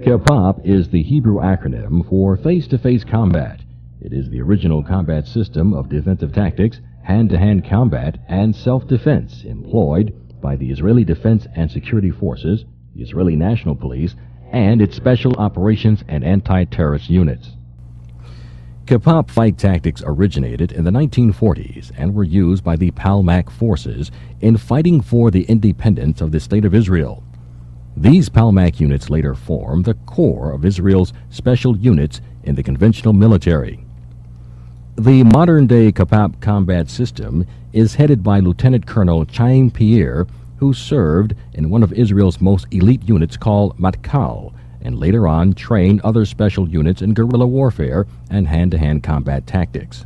KPOP is the Hebrew acronym for face-to-face combat. It is the original combat system of defensive tactics, hand-to-hand combat, and self-defense employed by the Israeli Defense and Security Forces, the Israeli National Police, and its Special Operations and Anti-Terrorist Units. KPOP fight tactics originated in the 1940s and were used by the Palmach forces in fighting for the independence of the State of Israel. These Palmach units later formed the core of Israel's special units in the conventional military. The modern-day KPOP combat system is headed by Lieutenant Colonel Chaim Pierre, who served in one of Israel's most elite units called Matkal, and later on trained other special units in guerrilla warfare and hand-to-hand combat tactics.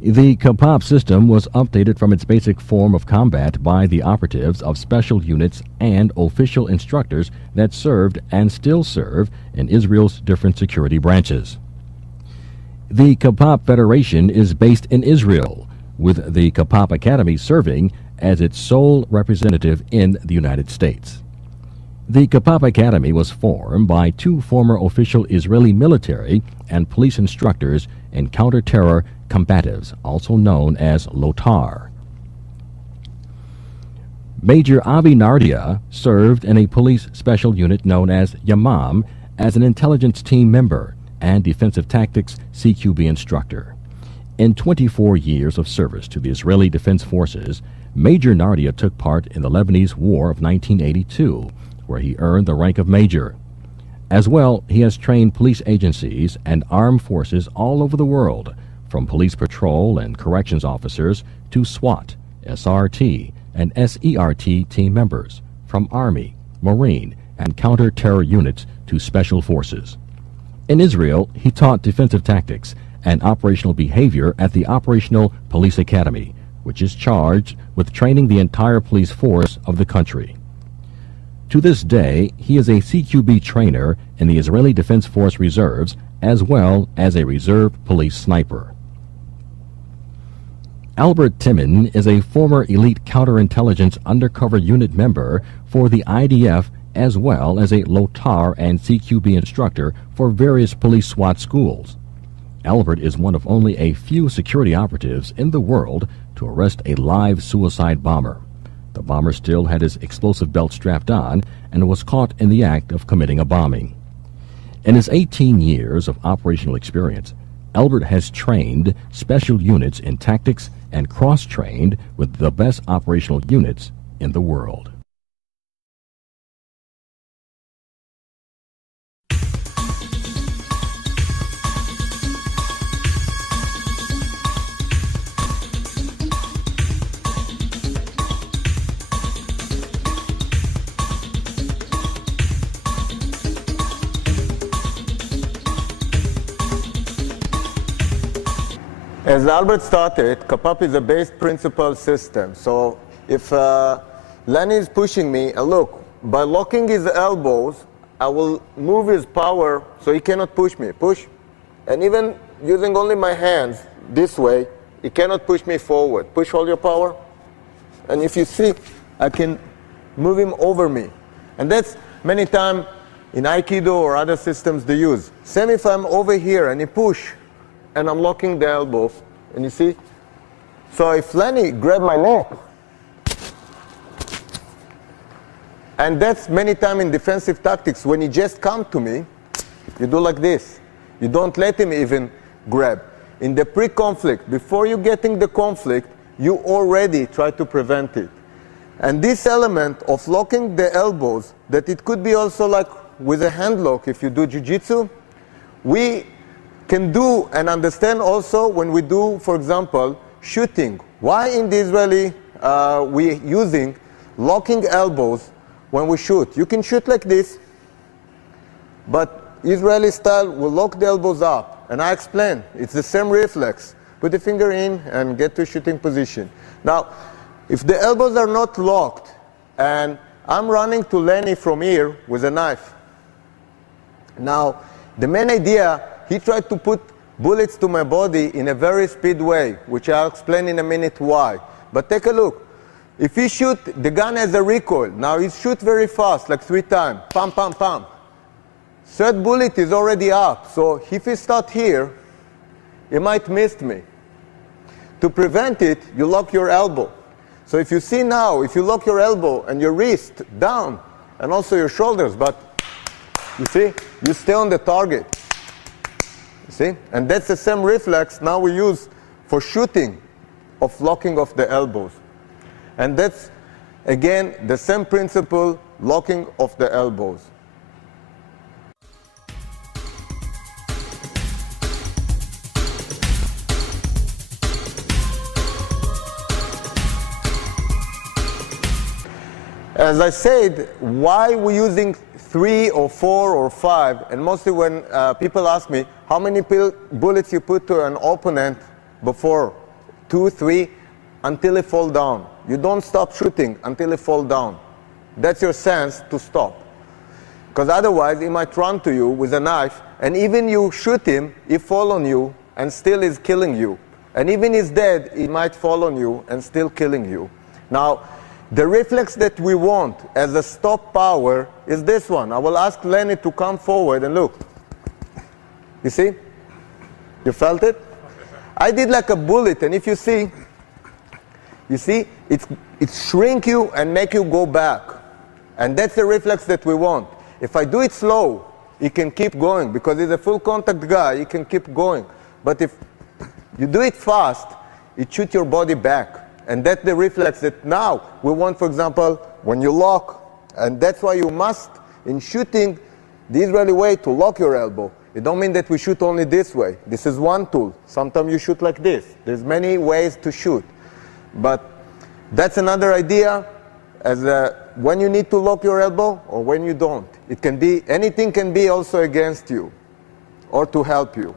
The KPOP system was updated from its basic form of combat by the operatives of special units and official instructors that served and still serve in Israel's different security branches. The KPOP Federation is based in Israel, with the KPOP Academy serving as its sole representative in the United States. The KPOP Academy was formed by two former official Israeli military and police instructors in counter-terror combatives, also known as LOTAR. Major Avi Nardia served in a police special unit known as Yamam as an intelligence team member and defensive tactics CQB instructor. In 24 years of service to the Israeli Defense Forces, Major Nardia took part in the Lebanese War of 1982, where he earned the rank of major. As well, he has trained police agencies and armed forces all over the world, from police patrol and corrections officers to SWAT, SRT, and SERT team members, from Army, Marine, and counter-terror units to special forces. In Israel, he taught defensive tactics and operational behavior at the Operational Police Academy, which is charged with training the entire police force of the country. To this day, he is a CQB trainer in the Israeli Defense Force Reserves, as well as a reserve police sniper. Albert Timmon is a former elite counterintelligence undercover unit member for the IDF, as well as a LOTAR and CQB instructor for various police SWAT schools. Albert is one of only a few security operatives in the world to arrest a live suicide bomber. The bomber still had his explosive belt strapped on and was caught in the act of committing a bombing. In his 18 years of operational experience, Albert has trained special units in tactics and cross-trained with the best operational units in the world. As Albert started, KPOP is a base principle system. So if Lenny is pushing me, and look, by locking his elbows, I will move his power so he cannot push me. Push. And even using only my hands this way, he cannot push me forward. Push all your power. And if you see, I can move him over me. And that's many times in Aikido or other systems they use. Same if I'm over here and he push, and I'm locking the elbow, and you see? So if Lenny grab my neck, and that's many times in defensive tactics, when he just come to me, you do like this. You don't let him even grab. In the pre-conflict, before you getting the conflict, you already try to prevent it. And this element of locking the elbows, that it could be also like with a hand lock if you do jiu-jitsu, we can do and understand also when we do, for example, shooting. Why in the Israeli we using locking elbows when we shoot? You can shoot like this, but Israeli style will lock the elbows up. And I explain, it's the same reflex. Put the finger in and get to shooting position. Now, if the elbows are not locked, and I'm running to Lenny from here with a knife. Now, the main idea, he tried to put bullets to my body in a very speed way, which I'll explain in a minute why. But take a look. If he shoot, the gun has a recoil. Now he shoot very fast, like 3 times. Pam, pam, pam. Third bullet is already up. So if he start here, he might miss me. To prevent it, you lock your elbow. So if you see now, if you lock your elbow and your wrist down, and also your shoulders, but you see, you stay on the target. You see? And that's the same reflex now we use for shooting, of locking of the elbows. And that's, again, the same principle, locking of the elbows. As I said, why we're using 3 or 4 or 5, and mostly when people ask me, how many bullets you put to an opponent before? 2, 3, until he fall down. You don't stop shooting until he fall down. That's your sense to stop. Because otherwise, he might run to you with a knife, and even you shoot him, he fall on you, and still is killing you. And even he's dead, he might fall on you and still killing you. Now, the reflex that we want as a stop power is this one. I will ask Lenny to come forward and look. You see? You felt it? I did like a bullet, and if you see, it shrink you and make you go back. And that's the reflex that we want. If I do it slow, he can keep going. Because he's a full contact guy, he can keep going. But if you do it fast, it shoots your body back. And that's the reflex that now we want, for example, when you lock. And that's why you must, in shooting the Israeli way, to lock your elbow. It don't mean that we shoot only this way. This is one tool. Sometimes you shoot like this. There's many ways to shoot. But that's another idea, as when you need to lock your elbow or when you don't. It can be, anything can be also against you or to help you.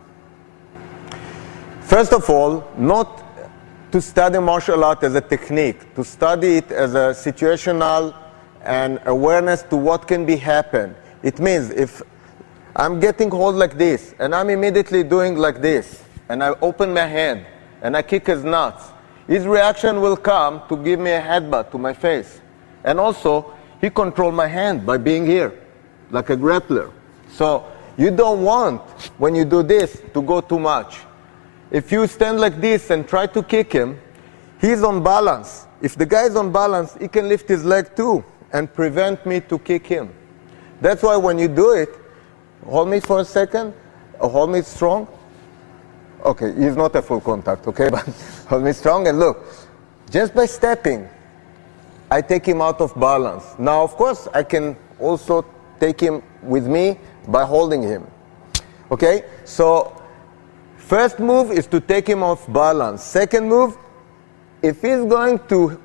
First of all, not to study martial art as a technique, to study it as a situational and awareness to what can be happen. It means if I'm getting hold like this, and I'm immediately doing like this, and I open my hand, and I kick his nuts, his reaction will come to give me a headbutt to my face. And also, he controls my hand by being here, like a grappler. So you don't want, when you do this, to go too much. If you stand like this and try to kick him, he's on balance. If the guy is on balance, he can lift his leg too and prevent me to kick him. That's why when you do it, hold me for a second, hold me strong. Okay, he's not a full contact, okay, but hold me strong and look. Just by stepping, I take him out of balance. Now, of course, I can also take him with me by holding him. Okay, so first move is to take him off balance. Second move, if he's going to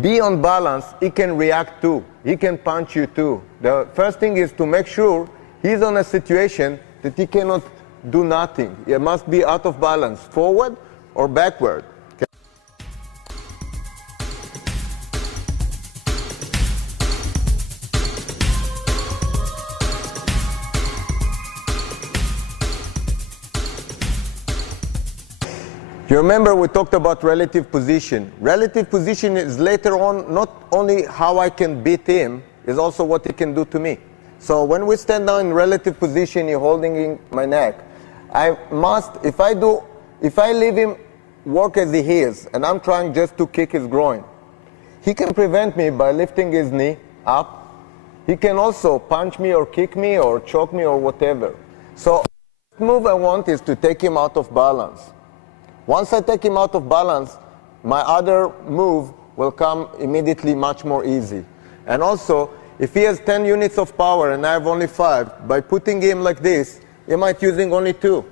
be on balance, he can react too. He can punch you too. The first thing is to make sure he's on a situation that he cannot do nothing. He must be out of balance, forward or backward. Okay? You remember we talked about relative position. Relative position is later on not only how I can beat him, is also what he can do to me. So when we stand down in relative position, you're holding in my neck. I must, if I leave him work as he is, and I'm trying just to kick his groin, he can prevent me by lifting his knee up. He can also punch me or kick me or choke me or whatever. So the move I want is to take him out of balance. Once I take him out of balance, my other move will come immediately much more easy. And also, if he has 10 units of power and I have only 5, by putting him like this, he might using only 2.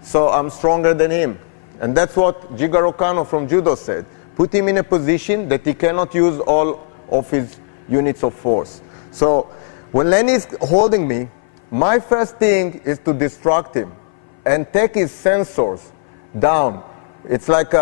So I'm stronger than him. And that's what Jigaro Kano from Judo said. Put him in a position that he cannot use all of his units of force. So when Lenny is holding me, my first thing is to distract him and take his sensors down. It's like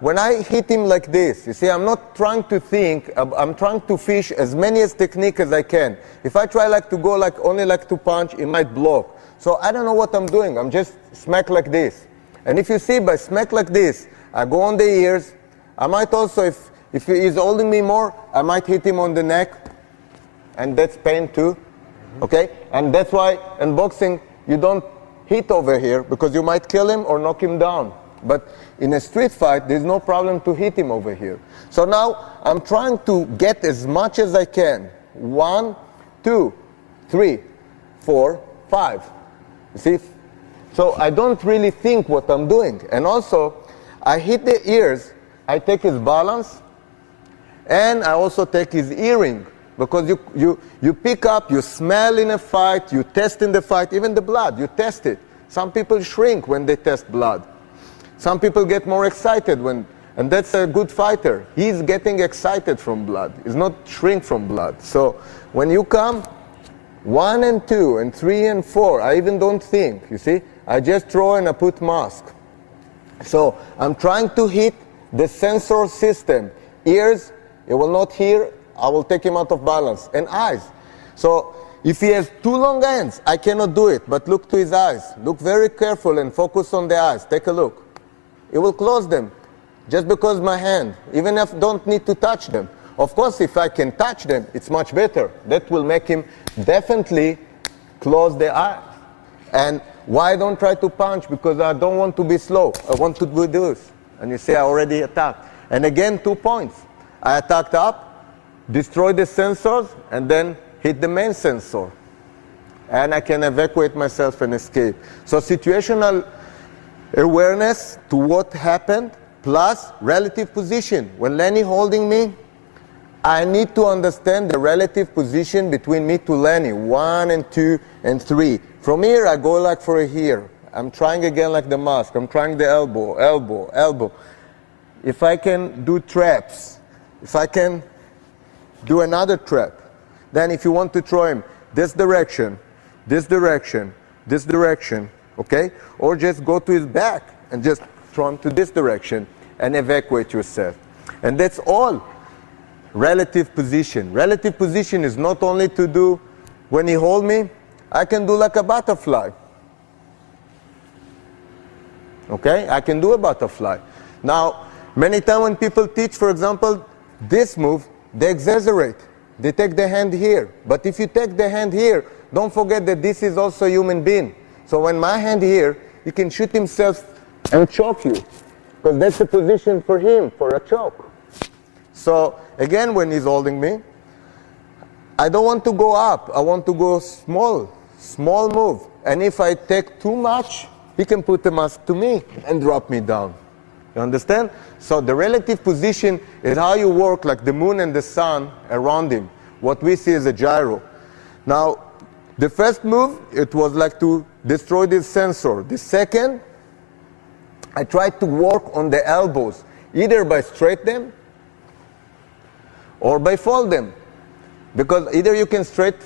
when I hit him like this, you see, I'm not trying to think, I'm trying to fish as many as technique as I can. If I try like to go like only like to punch, it might block. So I don't know what I'm doing. I'm just smack like this. And if you see by smack like this, I go on the ears, I might also, if he is holding me more, I might hit him on the neck, and that's pain too, okay? And that's why in boxing, you don't hit over here, because you might kill him or knock him down. But in a street fight, there's no problem to hit him over here. So now, I'm trying to get as much as I can. 1, 2, 3, 4, 5. You see? So I don't really think what I'm doing. And also, I hit the ears, I take his balance, and I also take his earring. Because you pick up, you smell in a fight, you test in the fight, even the blood, you test it. Some people shrink when they test blood. Some people get more excited when, and that's a good fighter. He's getting excited from blood. He's not shrink from blood. So when you come, 1 and 2 and 3 and 4, I even don't think, you see? I just throw and I put mask. So I'm trying to hit the sensor system. Ears, it will not hear, I will take him out of balance. And eyes. So if he has too long hands, I cannot do it. But look to his eyes. Look very careful and focus on the eyes. Take a look. It will close them. Just because my hand, even if I don't need to touch them. Of course, if I can touch them, it's much better. That will make him definitely close the eyes. And why don't try to punch? Because I don't want to be slow. I want to do this. And you see, I already attacked. And again, 2 points. I attacked up, destroyed the sensors, and then hit the main sensor. And I can evacuate myself and escape. So situational awareness to what happened, plus relative position. When Lenny holding me, I need to understand the relative position between me to Lenny, 1 and 2 and 3. From here, I go like for a here. I'm trying again like the mask. I'm trying the elbow, elbow, elbow. If I can do traps, if I can do another trap, then if you want to throw him this direction, this direction, this direction, okay? Or just go to his back and just throw him to this direction and evacuate yourself. And that's all. Relative position. Relative position is not only to do when he hold me, I can do like a butterfly. Okay? I can do a butterfly. Now, many times when people teach, for example, this move, they exaggerate. They take the hand here. But if you take the hand here, don't forget that this is also a human being. So when my hand here, he can shoot himself and choke you. Because that's the position for him, for a choke. So again, when he's holding me, I don't want to go up. I want to go small, small move. And if I take too much, he can put the mask to me and drop me down. You understand? So the relative position is how you work like the moon and the sun around him. What we see is a gyro. Now, the first move, it was like to destroy this sensor. The second, I tried to work on the elbows, either by straight them or by fold them. Because either you can straight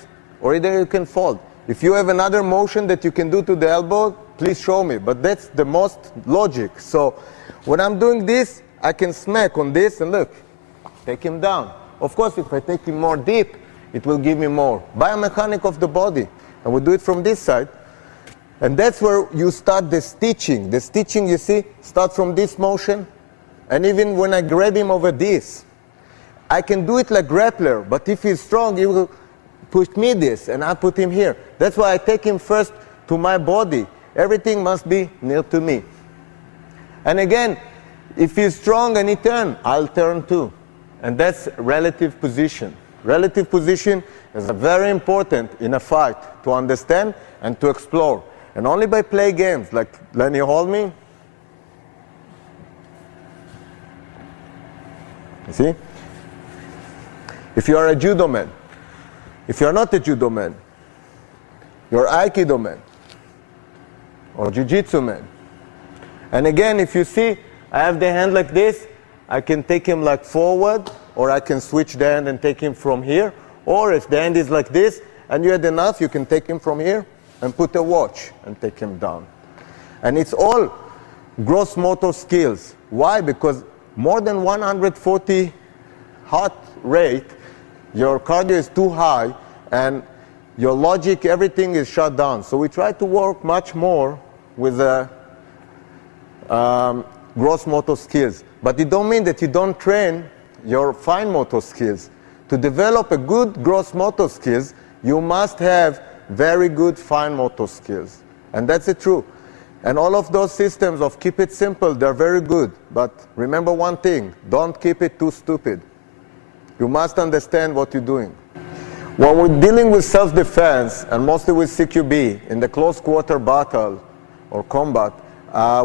or either you can fold. If you have another motion that you can do to the elbow, please show me. But that's the most logic. So when I'm doing this, I can smack on this and look, take him down. Of course, if I take him more deep, it will give me more. Biomechanic of the body. And we do it from this side. And that's where you start the stitching. The stitching, you see, starts from this motion. And even when I grab him over this, I can do it like grappler. But if he's strong, he will push me this, and I put him here. That's why I take him first to my body. Everything must be near to me. And again, if he's strong and he turns, I'll turn too. And that's relative position. Relative position is very important in a fight to understand and to explore. And only by play games, like Lenny hold me. You see? If you are a judo man, if you are not a judo man, you're aikido man or jiu-jitsu man. And again, if you see, I have the hand like this, I can take him like forward, or I can switch the hand and take him from here. Or if the hand is like this, and you had enough, you can take him from here and put a watch and take him down. And it's all gross motor skills. Why? Because more than 140 heart rate, your cardio is too high, and your logic, everything is shut down. So we try to work much more with gross motor skills. But it don't mean that you don't train your fine motor skills. To develop a good gross motor skills, you must have very good fine motor skills. And that's the truth. And all of those systems of keep it simple, they're very good. But remember one thing, don't keep it too stupid. You must understand what you're doing. When we're dealing with self-defense, and mostly with CQB, in the close quarter battle or combat,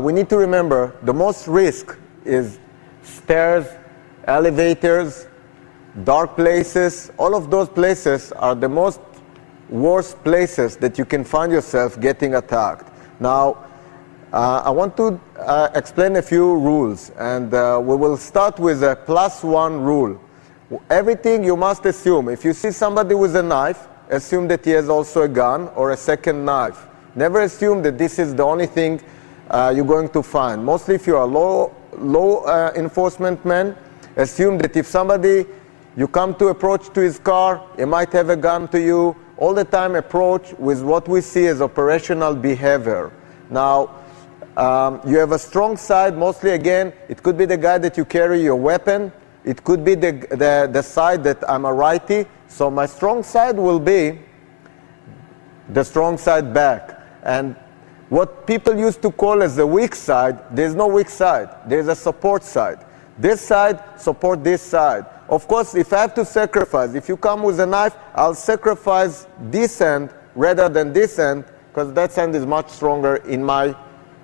we need to remember the most risk is stairs, elevators, dark places. All of those places are the most worst places that you can find yourself getting attacked. Now, I want to explain a few rules, and we will start with a +1 rule. Everything you must assume. If you see somebody with a knife, assume that he has also a gun or a second knife. Never assume that this is the only thing you're going to find. Mostly if you're a law enforcement man, assume that if somebody, you come to approach to his car, he might have a gun to you. All the time approach with what we see as operational behavior. Now, you have a strong side, mostly again, it could be the guy that you carry your weapon. It could be the side that I'm a righty. So my strong side will be the strong side back. And what people used to call as the weak side, there's no weak side. There's a support side. This side support this side. Of course, if I have to sacrifice, if you come with a knife, I'll sacrifice this end rather than this end, because that end is much stronger in my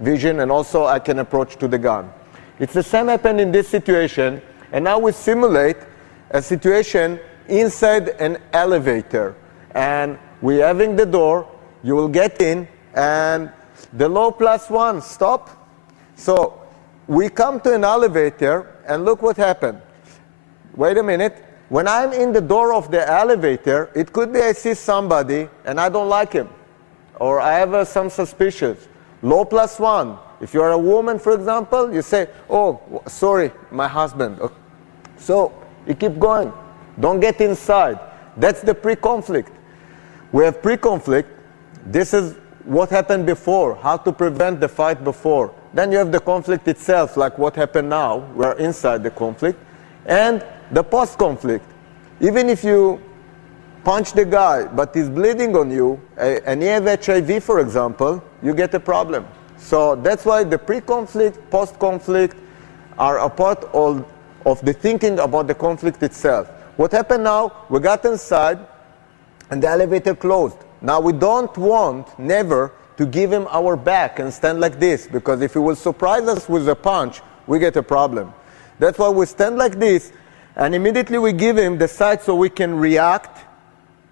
vision, and also I can approach to the gun. It's the same happen in this situation, and now we simulate a situation inside an elevator. And we're having the door, you will get in, and the law +1, stop. So we come to an elevator, and look what happened. Wait a minute. When I'm in the door of the elevator, it could be I see somebody, and I don't like him, or I have some suspicions. Law +1. If you're a woman, for example, you say, oh, sorry, my husband. Okay. So you keep going. Don't get inside. That's the pre-conflict. We have pre-conflict. This is what happened before, how to prevent the fight before. Then you have the conflict itself, like what happened now. We're inside the conflict. And the post-conflict. Even if you punch the guy, but he's bleeding on you, and he has HIV, for example, you get a problem. So that's why the pre-conflict, post-conflict are a part of the thinking about the conflict itself. What happened now, we got inside, and the elevator closed. Now we don't want, never, to give him our back and stand like this, because if he will surprise us with a punch, we get a problem. That's why we stand like this, and immediately we give him the side so we can react.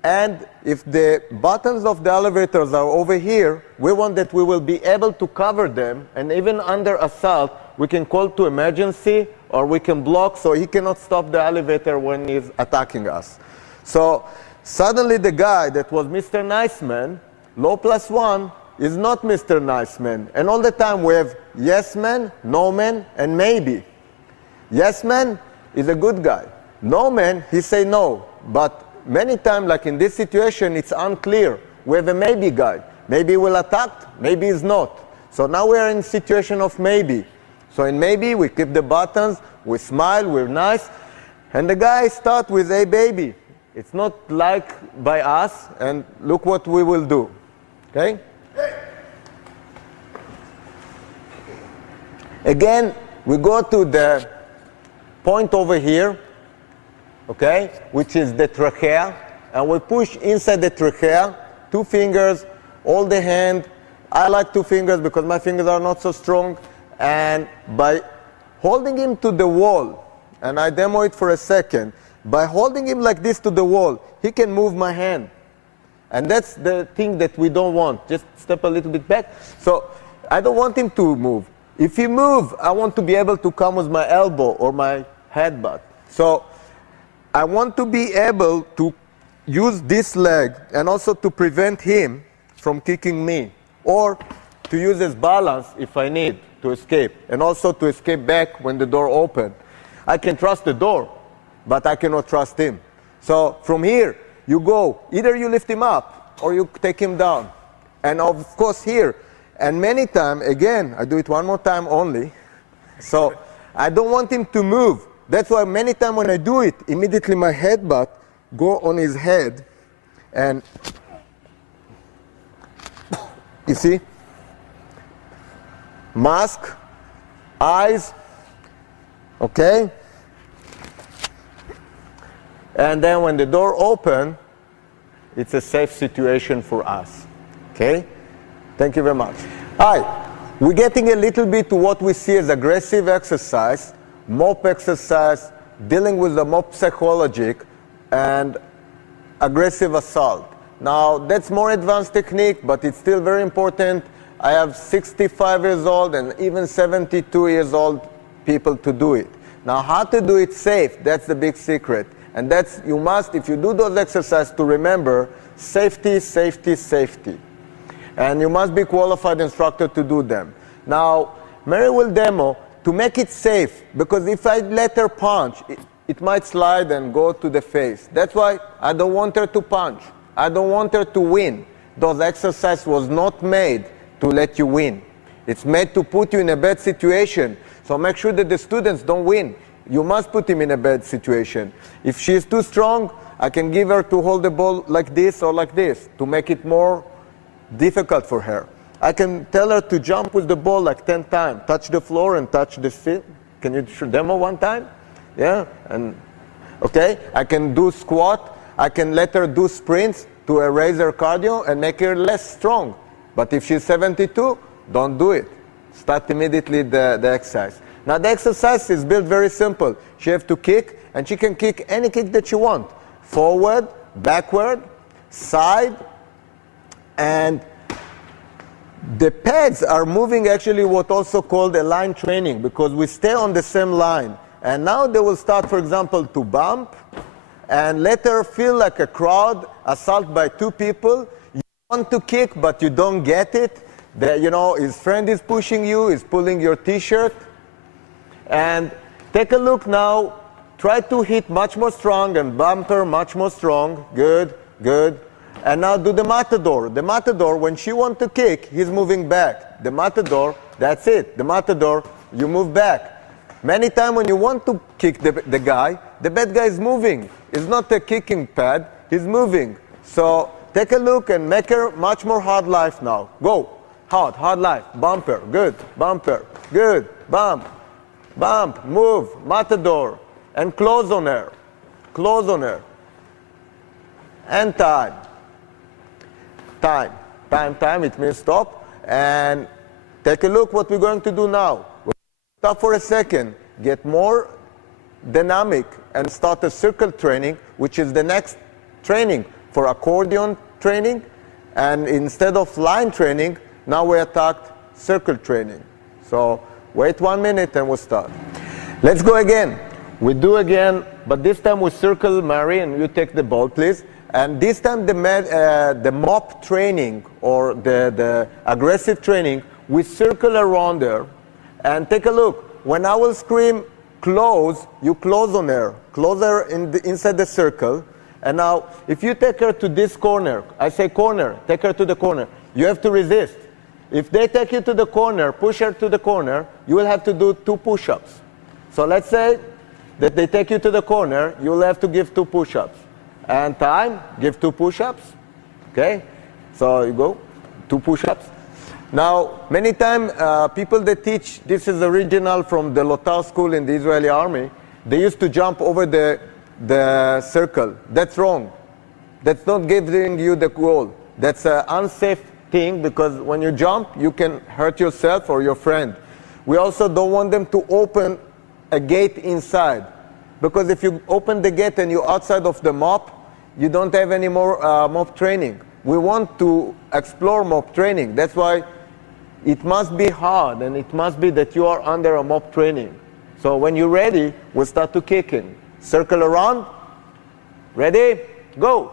And if the buttons of the elevators are over here, we want that we will be able to cover them, and even under assault, we can call to emergency, or we can block so he cannot stop the elevator when he's attacking us. So suddenly the guy that was Mr. Nice Man, law +1, is not Mr. Nice Man. And all the time we have yes man, no man, and maybe. Yes man is a good guy. No man, he say no. But many times, like in this situation, it's unclear. We have a maybe guy. Maybe he will attack, maybe he's not. So now we are in a situation of maybe. So in maybe, we keep the buttons, we smile, we're nice, and the guy starts with a baby. It's not like by us, and look what we will do. Okay? Again, we go to the point over here, okay, which is the trachea, and we push inside the trachea, 2 fingers, all the hand. I like 2 fingers because my fingers are not so strong. And by holding him to the wall, and I demo it for a second, by holding him like this to the wall, he can move my hand. And that's the thing that we don't want. Just step a little bit back. So I don't want him to move. If he moves, I want to be able to come with my elbow or my headbutt. So I want to be able to use this leg and also to prevent him from kicking me, or to use his balance if I need to escape, and also to escape back when the door opens. I can trust the door, but I cannot trust him. So from here, you go, either you lift him up or you take him down. And of course here, and many times, again, I do it one more time only, So I don't want him to move. That's why many times when I do it, immediately my headbutt go on his head, and you see, mask, eyes, okay? And then when the door opens, it's a safe situation for us, okay? Thank you very much. All right, we're getting a little bit to what we see as aggressive exercise, MOP exercise, dealing with the MOP psychology, and aggressive assault. Now, that's more advanced technique, but it's still very important. I have 65 years old and even 72 years old people to do it. Now, how to do it safe, that's the big secret. And that's, you must, if you do those exercises, to remember safety, safety, safety. And you must be qualified instructor to do them. Now, Mary will demo to make it safe, because if I let her punch, it might slide and go to the face. That's why I don't want her to punch. I don't want her to win. Those exercises was not made to let you win. It's made to put you in a bad situation. So make sure that the students don't win. You must put him in a bad situation. If she is too strong, I can give her to hold the ball like this or like this to make it more difficult for her. I can tell her to jump with the ball like 10 times, touch the floor and touch the seat. Can you demo one time? Yeah, and okay. I can do squat. I can let her do sprints to erase her cardio and make her less strong. But if she's 72, don't do it. Start immediately the exercise. Now the exercise is built very simple. She has to kick, and she can kick any kick that she wants. Forward, backward, side, and the pads are moving actually what also called a line training, because we stay on the same line. And now they will start, for example, to bump, and let her feel like a crowd assaulted by two people. You want to kick, but you don't get it. You know, his friend is pushing you, is pulling your T-shirt. And take a look now. Try to hit much more strong and bump her much more strong. Good, good. And now do the matador. The matador, when she wants to kick, he's moving back. The matador, that's it. The matador, you move back. Many times when you want to kick the guy, the bad guy is moving. It's not a kicking pad, he's moving. So take a look and make her much more hard life now. Go. Hard life. Bumper. Good. Bumper. Good. Bump. Bump. Move. Matador. And close on her. Close on her. And time. Time. Time. It means stop. And take a look what we're going to do now. Stop for a second. Get more dynamic and start a circle training, which is the next training for accordion training. And instead of line training, now we attacked circle training. So wait 1 minute and we'll start. Let's go again. We do again, but this time we circle Mary, and you take the ball, please. And this time the MOP training, or the aggressive training, we circle around her. And take a look. When I will scream close, you close on her. Close her inside the circle. And now, if you take her to this corner, I say corner, take her to the corner. You have to resist. If they take you to the corner, push her to the corner, you will have to do 2 push-ups. So let's say that they take you to the corner, you will have to give 2 push-ups. And time, give 2 push-ups. Okay? So you go, 2 push-ups. Now, many times, people that teach, this is original from the Lotar school in the Israeli army, they used to jump over the circle. That's wrong. That's not giving you the goal. That's an unsafe thing, because when you jump, you can hurt yourself or your friend. We also don't want them to open a gate inside, because if you open the gate and you're outside of the MOP, you don't have any more MOP training. We want to explore MOP training. That's why it must be hard, and it must be that you are under a MOP training. So when you're ready, we'll start to kick in. Circle around. Ready? Go.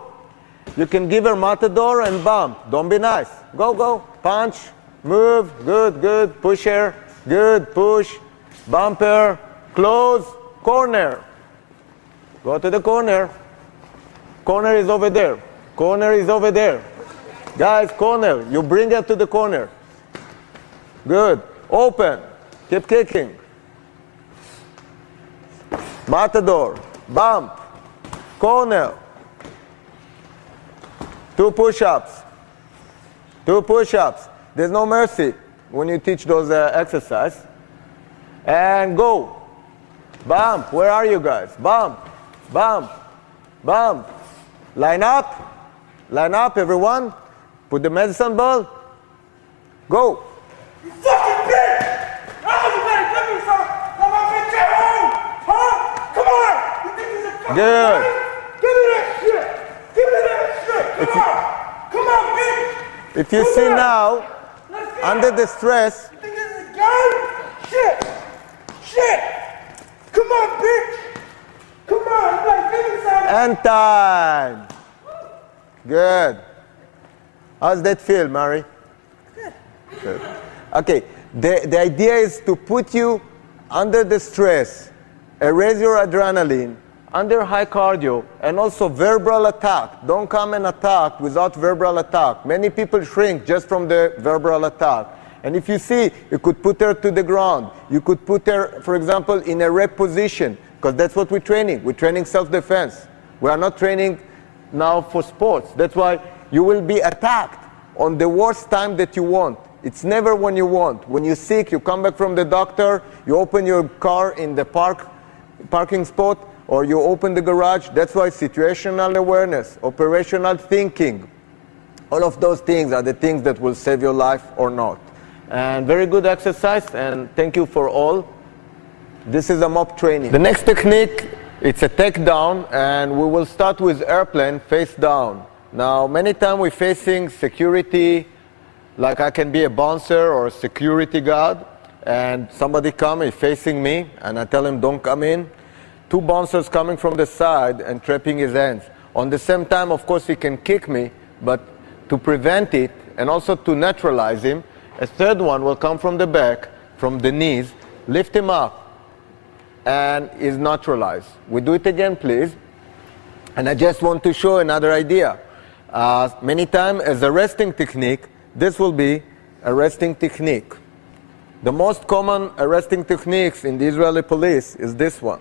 You can give her matador and bump. Don't be nice. Go, go. Punch. Move. Good, good. Push her. Good. Push. Bump her. Close. Corner. Go to the corner. Corner is over there. Corner is over there. Guys, corner. You bring her to the corner. Good. Open. Keep kicking. Matador, bump, corner. 2 push-ups. 2 push-ups. There's no mercy when you teach those exercises. And go. Bump. Where are you guys? Bump. Bump. Bump. Line up. Line up, everyone. Put the medicine ball. Go. You fucking bitch! Oh, you better give me some. Let my bitch at home. Huh? Come on. You think this is fucking Good. funny? Give me that shit. Give me that shit. Come on. Come on, bitch. If you see now, under the stress, You think this is a game? Shit. Shit. Come on, bitch. Come on. You better give me some. and time. Good. How's that feel, Mari? Good. Okay, the idea is to put you under the stress, erase your adrenaline, under high cardio, and also verbal attack. Don't come and attack without verbal attack. Many people shrink just from the verbal attack. And if you see, you could put her to the ground. You could put her, for example, in a rep position, because that's what we're training. We're training self-defense. We are not training now for sports. That's why you will be attacked on the worst time that you want. It's never when you want. When you're sick, you come back from the doctor, you open your car in the parking spot, or you open the garage. That's why situational awareness, operational thinking, all of those things are the things that will save your life or not. And very good exercise, and thank you for all. This is a mob training. The next technique, it's a takedown, and we will start with airplane face down. Now, many times we're facing security, like I can be a bouncer or a security guard, and somebody come and facing me, and I tell him don't come in. Two bouncers coming from the side and trapping his hands. On the same time, of course, he can kick me, but to prevent it, and also to neutralize him, a third one will come from the back, from the knees, lift him up, and is neutralized. We do it again, please. And I just want to show another idea. Many times, as a resting technique, this will be a resting technique. The most common arresting techniques in the Israeli police is this one.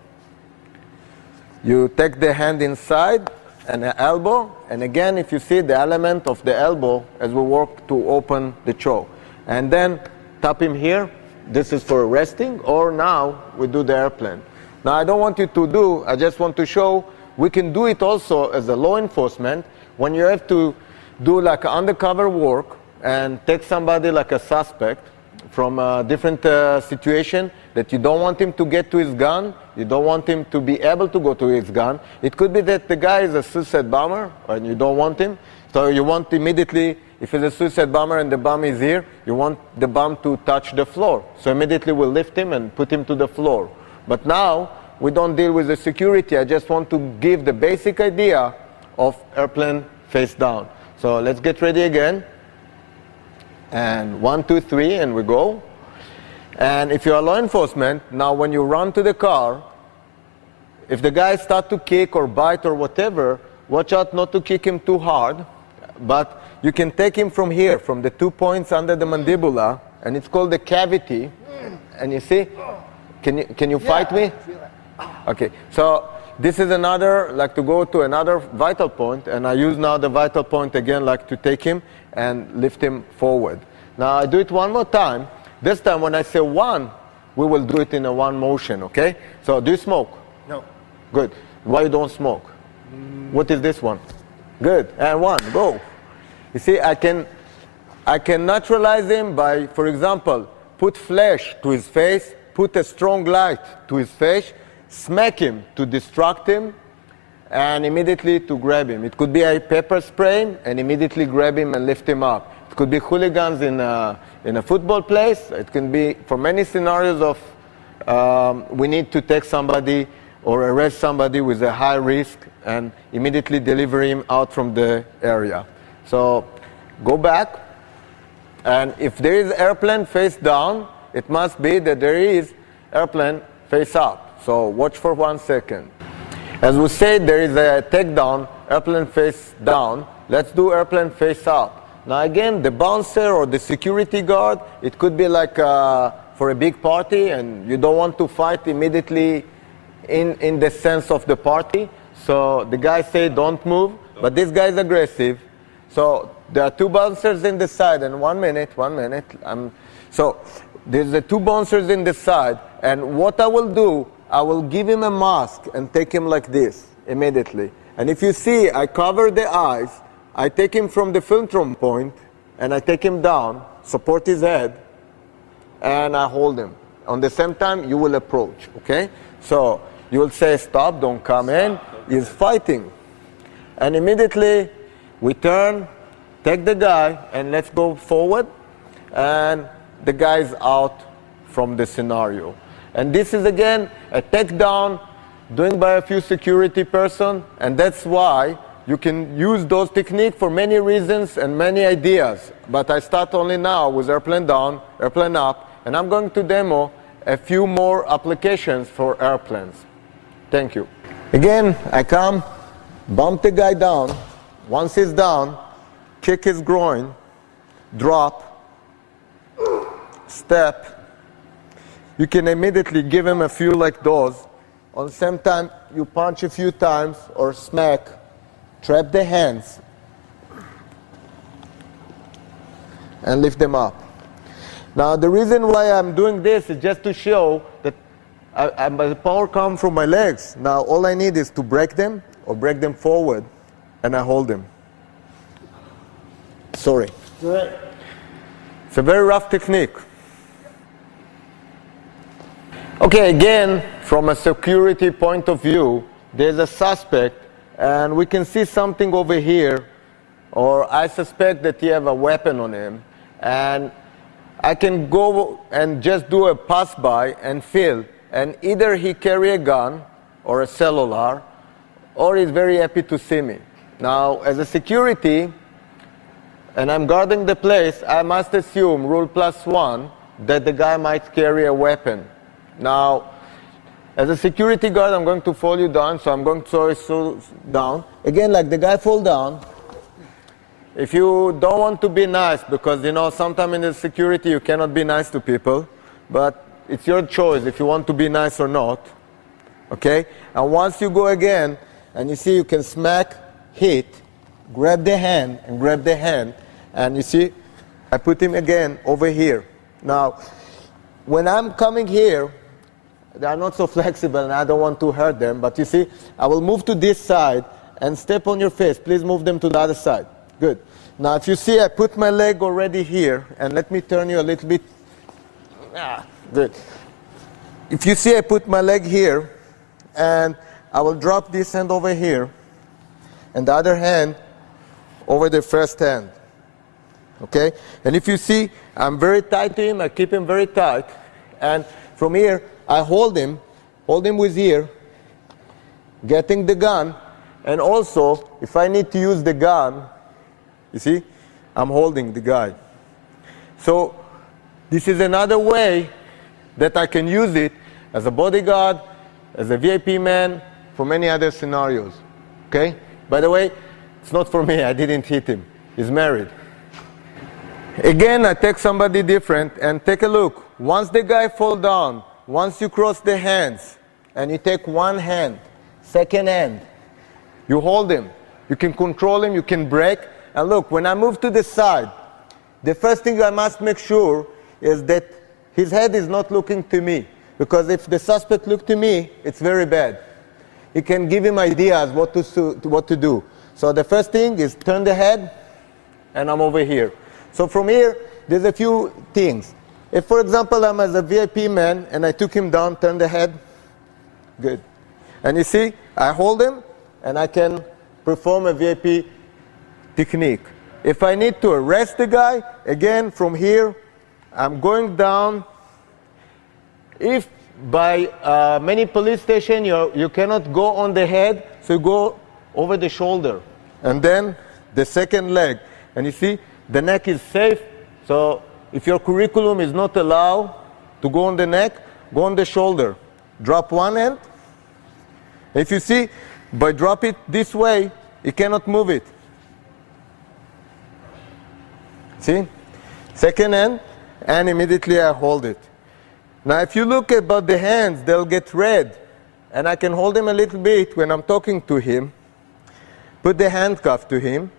You take the hand inside and the elbow, and again, if you see the element of the elbow as we work to open the choke. And then tap him here. This is for resting, or now we do the airplane. Now, I don't want you to do, I just want to show we can do it also as a law enforcement when you have to do like undercover work and take somebody like a suspect from a different situation that you don't want him to get to his gun, you don't want him to be able to go to his gun. It could be that the guy is a suicide bomber and you don't want him, so you want immediately, if he's a suicide bomber and the bomb is here, you want the bomb to touch the floor. So immediately we'll lift him and put him to the floor. But now, we don't deal with the security. I just want to give the basic idea of airplane face down. So let's get ready again. And 1, 2, 3, and we go. And if you are law enforcement, now when you run to the car, if the guy starts to kick or bite or whatever, watch out not to kick him too hard. But you can take him from here, from the 2 points under the mandibula, and it's called the cavity. And you see, can you fight me? Okay, so this is another, like to go to another vital point, and I use now the vital point again, like to take him and lift him forward. Now I do it one more time. This time when I say one, we will do it in a one motion, okay? So do you smoke? No. Good. Why you don't smoke? What is this one? Good. And one, go. You see, I can neutralize him by, for example, put flash to his face, put a strong light to his face, smack him to distract him, and immediately to grab him. It could be a pepper spray and immediately grab him and lift him up. It could be hooligans in a football place. It can be for many scenarios of we need to take somebody or arrest somebody with a high risk and immediately deliver him out from the area. So go back, and if there is airplane face down, it must be that there is airplane face up. So watch for 1 second. As we said, there is a takedown, airplane face down. Let's do airplane face up. Now again, the bouncer or the security guard, it could be like for a big party and you don't want to fight immediately in the sense of the party. So the guy say don't move, but this guy is aggressive. So there are two bouncers in the side, and 1 minute. So there's the two bouncers in the side, and what I will do, I will give him a mask and take him like this immediately. And if you see, I cover the eyes, I take him from the fulcrum point, and I take him down, support his head, and I hold him. On the same time, you will approach, okay? So you will say, stop, don't come in. He's fighting. And immediately, we turn, take the guy, and let's go forward. And the guy is out from the scenario. And this is, again, a takedown doing by a few security person. And that's why you can use those techniques for many reasons and many ideas. But I start only now with airplane down, airplane up. And I'm going to demo a few more applications for airplanes. Thank you. Again, I come, bump the guy down. Once he's down, kick his groin, drop, step. You can immediately give him a few like those. On the same time, you punch a few times or smack, trap the hands, and lift them up. Now, the reason why I'm doing this is just to show that the power comes from my legs. Now, all I need is to break them or break them forward, and I hold them. Sorry. Good. It's a very rough technique. Okay, again, from a security point of view, there's a suspect, and we can see something over here, or I suspect that he have a weapon on him, and I can go and just do a pass-by and feel, and either he carry a gun or a cellular, or he's very happy to see me. Now, as a security, and I'm guarding the place, I must assume, rule +1, that the guy might carry a weapon. Now, as a security guard, I'm going to fall you down, so I'm going to throw you down. Again, like the guy fall down. If you don't want to be nice, because, you know, sometimes in the security you cannot be nice to people, but it's your choice if you want to be nice or not, okay? And once you go again, and you see you can smack, hit, grab the hand, and grab the hand, and you see, I put him again over here. Now, when I'm coming here, they are not so flexible, and I don't want to hurt them, but you see, I will move to this side and step on your face. Please move them to the other side. Good. Now, if you see, I put my leg already here, and let me turn you a little bit. Good. If you see, I put my leg here, and I will drop this hand over here, and the other hand over the first hand. Okay? And if you see, I'm very tight to him. I keep him very tight. And from here, I hold him with here, getting the gun, and also, if I need to use the gun, you see, I'm holding the guy. So this is another way that I can use it as a bodyguard, as a VIP man, for many other scenarios. Okay? By the way, it's not for me. I didn't hit him. He's married. Again, I take somebody different, and take a look. Once the guy fall down, once you cross the hands, and you take one hand, second hand, you hold him. You can control him, you can break. And look, when I move to the side, the first thing I must make sure is that his head is not looking to me. Because if the suspect look to me, it's very bad. You can give him ideas what to do. So the first thing is turn the head, and I'm over here. So from here, there's a few things. If, for example, I'm as a VIP man, and I took him down, turn the head, good. And you see, I hold him, and I can perform a VIP technique. If I need to arrest the guy, again, from here, I'm going down. If by many police stations you cannot go on the head, so you go over the shoulder. And then the second leg. And you see, the neck is safe. So if your curriculum is not allowed to go on the neck, go on the shoulder. Drop one hand. If you see, by drop it this way, you cannot move it. See? Second hand, and immediately I hold it. Now, if you look about the hands, they'll get red. and I can hold him a little bit when I'm talking to him, put the handcuff to him.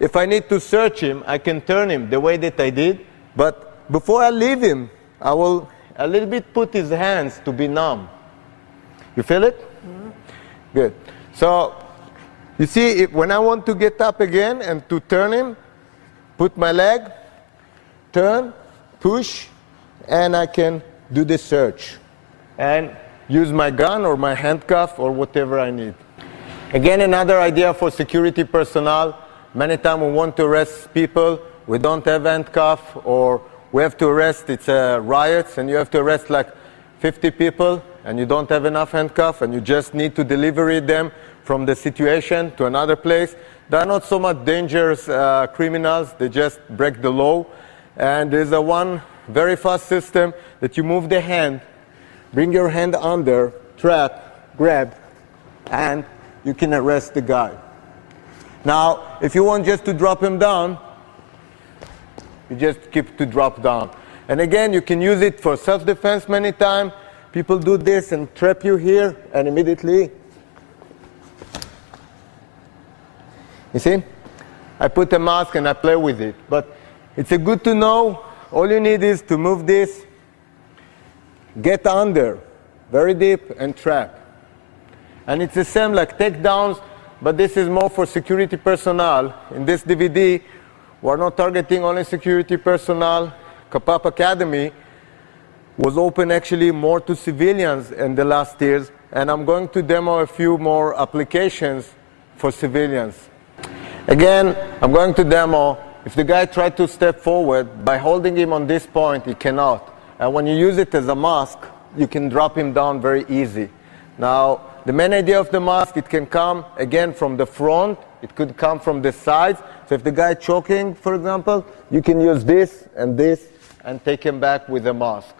If I need to search him, I can turn him the way that I did, but before I leave him, I will a little bit put his hands to be numb. You feel it? Mm-hmm. Good. So, you see, when I want to get up again and to turn him, put my leg, turn, push, and I can do the search. And use my gun or my handcuff or whatever I need. Again, another idea for security personnel. Many times we want to arrest people, we don't have handcuff, or we have to arrest, it's riots, and you have to arrest like 50 people, and you don't have enough handcuff, and you just need to deliver them from the situation to another place. They are not so much dangerous criminals, they just break the law. And there's a one very fast system that you move the hand, bring your hand under, trap, grab, and you can arrest the guy. Now, if you want just to drop him down, you just keep to drop down. And again, you can use it for self-defense many times. People do this and trap you here, and immediately, you see? I put a mask and I play with it. But it's a good to know. All you need is to move this, get under, very deep, and trap. And it's the same like takedowns, but this is more for security personnel. In this DVD, we're not targeting only security personnel. Kapap Academy was open actually more to civilians in the last years, and I'm going to demo a few more applications for civilians. Again, I'm going to demo, if the guy tried to step forward, by holding him on this point, he cannot. And when you use it as a mask, you can drop him down very easy. Now, the main idea of the mask, it can come, again, from the front. It could come from the sides. So if the guy is choking, for example, you can use this, and take him back with the mask.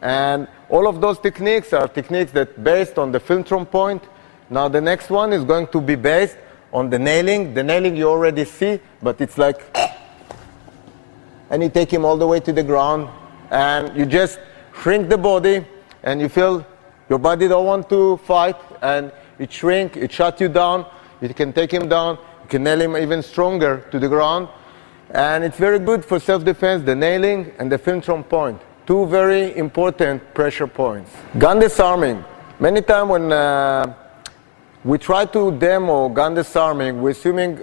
And all of those techniques are techniques that based on the philtron point. Now, the next one is going to be based on the nailing. The nailing you already see, but it's like, and you take him all the way to the ground, and you just shrink the body, and you feel your body don't want to fight, and it shrink, it shut you down. You can take him down, you can nail him even stronger to the ground, and it's very good for self-defense, the nailing and the philtron point. Two very important pressure points. Gun disarming. Many times when we try to demo gun disarming, we're assuming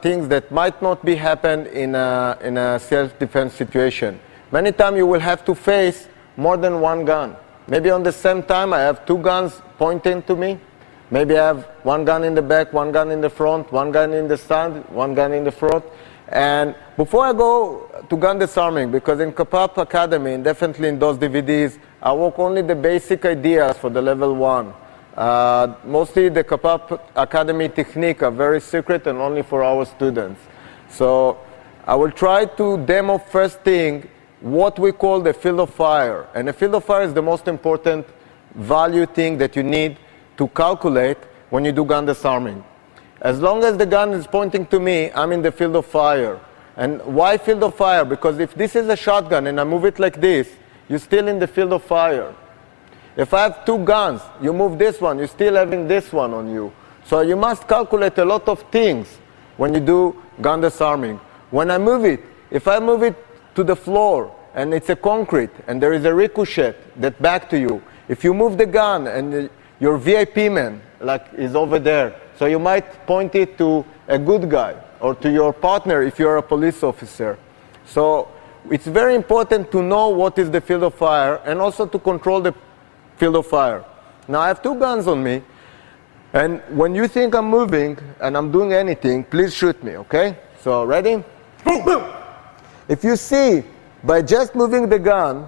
things that might not be happen in a self-defense situation. Many times you will have to face more than one gun. Maybe on the same time I have two guns pointing to me. Maybe I have one gun in the back, one gun in the front, one gun in the side, one gun in the front. And before I go to gun disarming, because in Kapap Academy, and definitely in those DVDs, I work only the basic ideas for the level 1. Mostly the Kapap Academy technique are very secret and only for our students. So I will try to demo first thing what we call the field of fire. And the field of fire is the most important value thing that you need to calculate when you do gun disarming. As long as the gun is pointing to me, I'm in the field of fire. And why field of fire? Because if this is a shotgun and I move it like this, you're still in the field of fire. If I have two guns, you move this one, you're still having this one on you. So you must calculate a lot of things when you do gun disarming. When I move it, if I move it to the floor and it's a concrete and there is a ricochet that back to you, if you move the gun and your VIP man like is over there, so you might point it to a good guy or to your partner if you're a police officer. So it's very important to know what is the field of fire and also to control the field of fire. Now I have two guns on me, and when you think I'm moving and I'm doing anything, please shoot me, okay? So ready? Boom, boom. If you see, by just moving the gun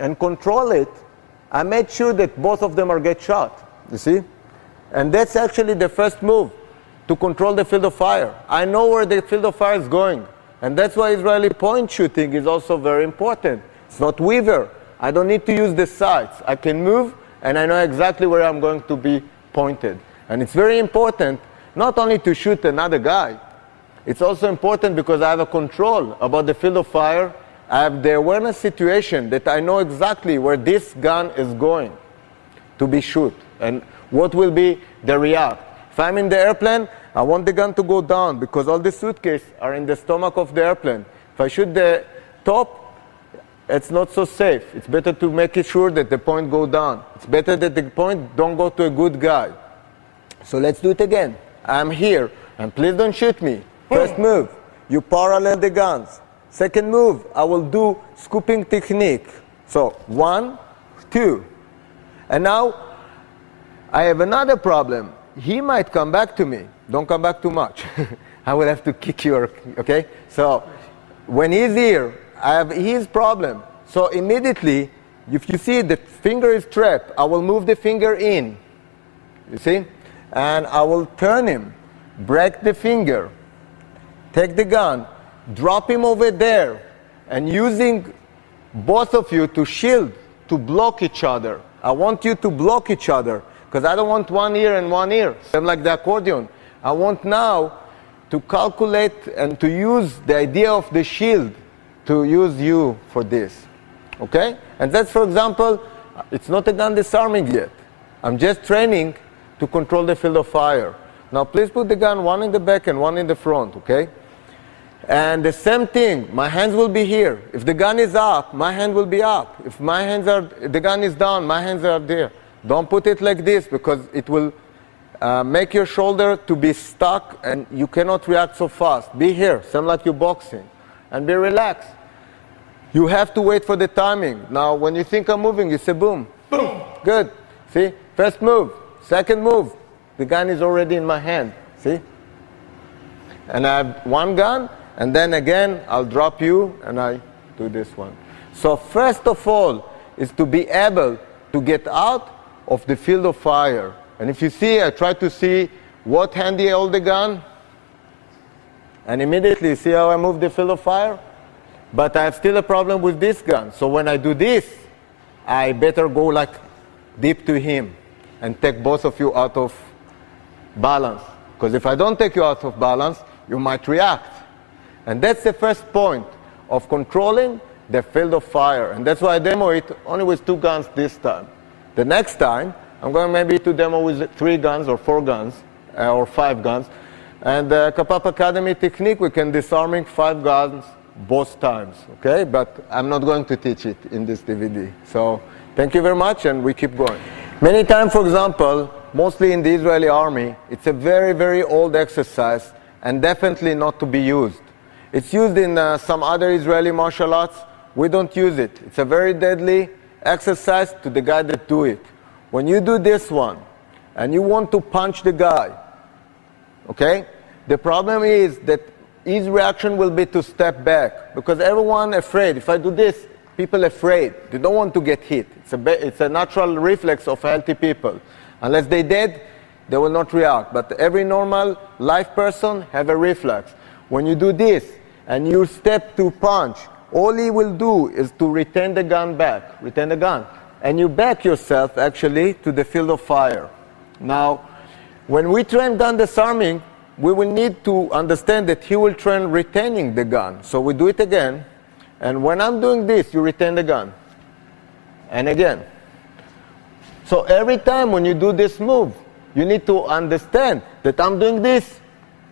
and control it, I made sure that both of them are get shot, you see? And that's actually the first move, to control the field of fire. I know where the field of fire is going. And that's why Israeli point shooting is also very important. It's not Weaver. I don't need to use the sights. I can move, and I know exactly where I'm going to be pointed. And it's very important not only to shoot another guy. It's also important because I have a control about the field of fire. I have the awareness situation that I know exactly where this gun is going. to be shoot. And what will be the react? If I'm in the airplane, I want the gun to go down because all the suitcases are in the stomach of the airplane. If I shoot the top, it's not so safe. It's better to make it sure that the point go down. It's better that the point don't go to a good guy. So let's do it again. I'm here, and please don't shoot me. First move, you parallel the guns. Second move, I will do scooping technique. So 1, 2. And now I have another problem. He might come back to me. Don't come back too much. I will have to kick you, okay? So when he's here, I have his problem. So immediately, if you see the finger is trapped, I will move the finger in. You see? And I will turn him, break the finger, take the gun, drop him over there, and using both of you to shield, to block each other. I want you to block each other, because I don't want one ear and one ear. Same like the accordion. I want now to calculate and to use the idea of the shield to use you for this, okay? And that's, for example, it's not a gun disarming yet. I'm just training to control the field of fire. Now, please put the gun one in the back and one in the front, okay? And the same thing, my hands will be here. If the gun is up, my hand will be up. If my hands are, the gun is down, my hands are there. Don't put it like this because it will make your shoulder to be stuck and you cannot react so fast. Be here, same like you're boxing. And be relaxed. You have to wait for the timing. Now, when you think I'm moving, you say boom. Boom. Good. See? First move. Second move. The gun is already in my hand. See? And I have one gun, and then again, I'll drop you, and I do this one. So first of all, is to be able to get out of the field of fire. And if you see, I try to see what hand I hold the gun. And immediately, see how I move the field of fire? But I have still a problem with this gun. So when I do this, I better go like deep to him and take both of you out of balance. Because if I don't take you out of balance, you might react. And that's the first point of controlling the field of fire. And that's why I demo it only with 2 guns this time. The next time, I'm going maybe to demo with 3 guns or 4 guns or 5 guns. And the Kapap Academy technique, we can disarming 5 guns both times, okay? But I'm not going to teach it in this DVD. So thank you very much, and we keep going. Many times, for example, mostly in the Israeli army, it's a very, very old exercise and definitely not to be used. It's used in some other Israeli martial arts. We don't use it. It's a very deadly exercise to the guy that do it. When you do this one and you want to punch the guy, okay? The problem is that his reaction will be to step back because everyone afraid. If I do this, people afraid. They don't want to get hit. It's a natural reflex of healthy people. Unless they're dead, they will not react. But every normal life person have a reflex. When you do this and you step to punch, all he will do is to retain the gun back, retain the gun. And you back yourself actually to the field of fire. Now, when we train gun disarming, we will need to understand that he will train retaining the gun. So we do it again. And when I'm doing this, you retain the gun. And again. So every time when you do this move, you need to understand that I'm doing this,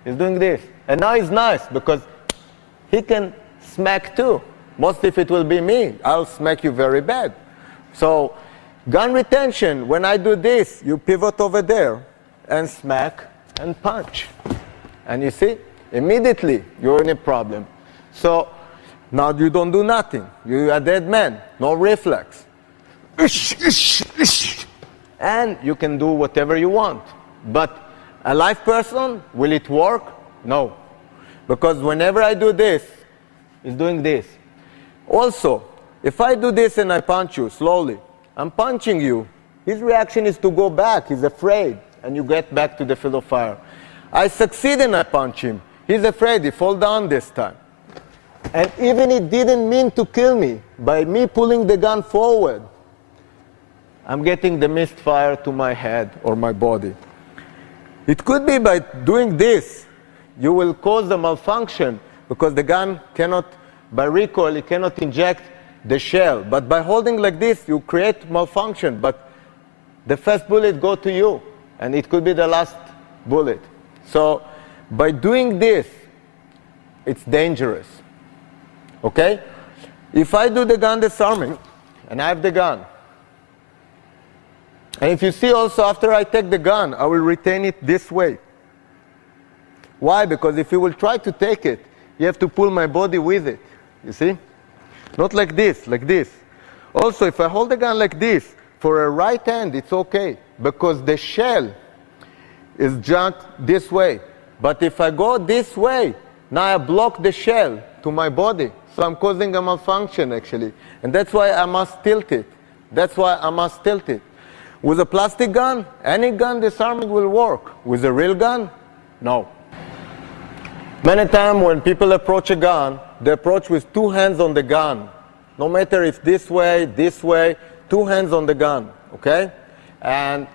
he's doing this. And now it's nice because he can smack too. Most if it will be me, I'll smack you very bad. So gun retention, when I do this, you pivot over there and smack and punch. And you see, immediately you're in a problem. So now you don't do nothing. You're a dead man, no reflex. And you can do whatever you want. But a live person, will it work? No. Because whenever I do this, he's doing this. Also, if I do this and I punch you slowly, I'm punching you, his reaction is to go back. He's afraid. And you get back to the field of fire. I succeed and I punch him. He's afraid. He fall down this time. And even he didn't mean to kill me, by me pulling the gun forward, I'm getting the misfire to my head or my body. It could be by doing this, you will cause a malfunction because the gun cannot, by recoil, it cannot inject the shell. But by holding like this, you create malfunction. But the first bullet go to you, and it could be the last bullet. So by doing this, it's dangerous. Okay? If I do the gun disarming, and I have the gun, and if you see also after I take the gun, I will retain it this way. Why? Because if you will try to take it, you have to pull my body with it. You see? Not like this, like this. Also, if I hold the gun like this, for a right hand, it's okay, because the shell is jacked this way. But if I go this way, now I block the shell to my body. So I'm causing a malfunction, actually. And that's why I must tilt it. That's why I must tilt it. With a plastic gun, any gun disarming will work. With a real gun, no. Many times when people approach a gun, they approach with two hands on the gun. No matter if this way, two hands on the gun, okay? And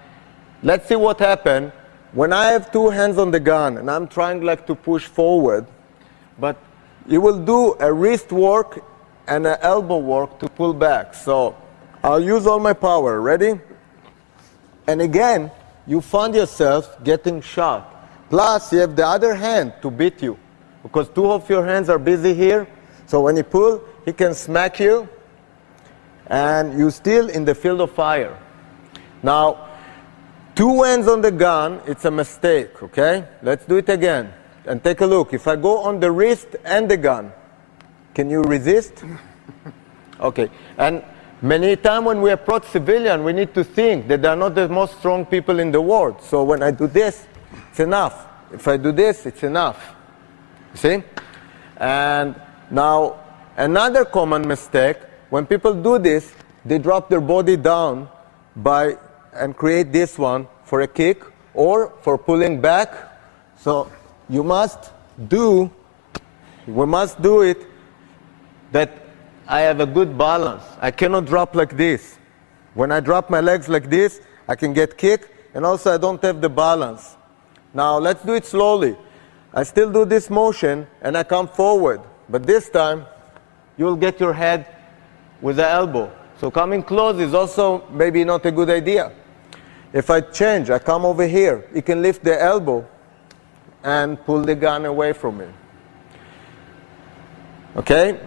let's see what happens when I have two hands on the gun and I'm trying like to push forward, but you will do a wrist work and an elbow work to pull back. So I'll use all my power. Ready? And again, you find yourself getting shot. Plus, you have the other hand to beat you, because two of your hands are busy here. So when you pull, he can smack you, and you're still in the field of fire. Now, two hands on the gun, it's a mistake, okay? Let's do it again. And take a look. If I go on the wrist and the gun, can you resist? Okay. And many times when we approach civilian, we need to think that they are not the most strong people in the world. So when I do this, it's enough. If I do this, it's enough. See? And now, another common mistake, when people do this, they drop their body down and create this one for a kick or for pulling back. So we must do it that I have a good balance. I cannot drop like this. When I drop my legs like this, I can get kicked, and also I don't have the balance. Now let's do it slowly. I still do this motion, and I come forward. But this time, you'll get your head with the elbow. So coming close is also maybe not a good idea. If I change, I come over here, you can lift the elbow and pull the gun away from me. Okay?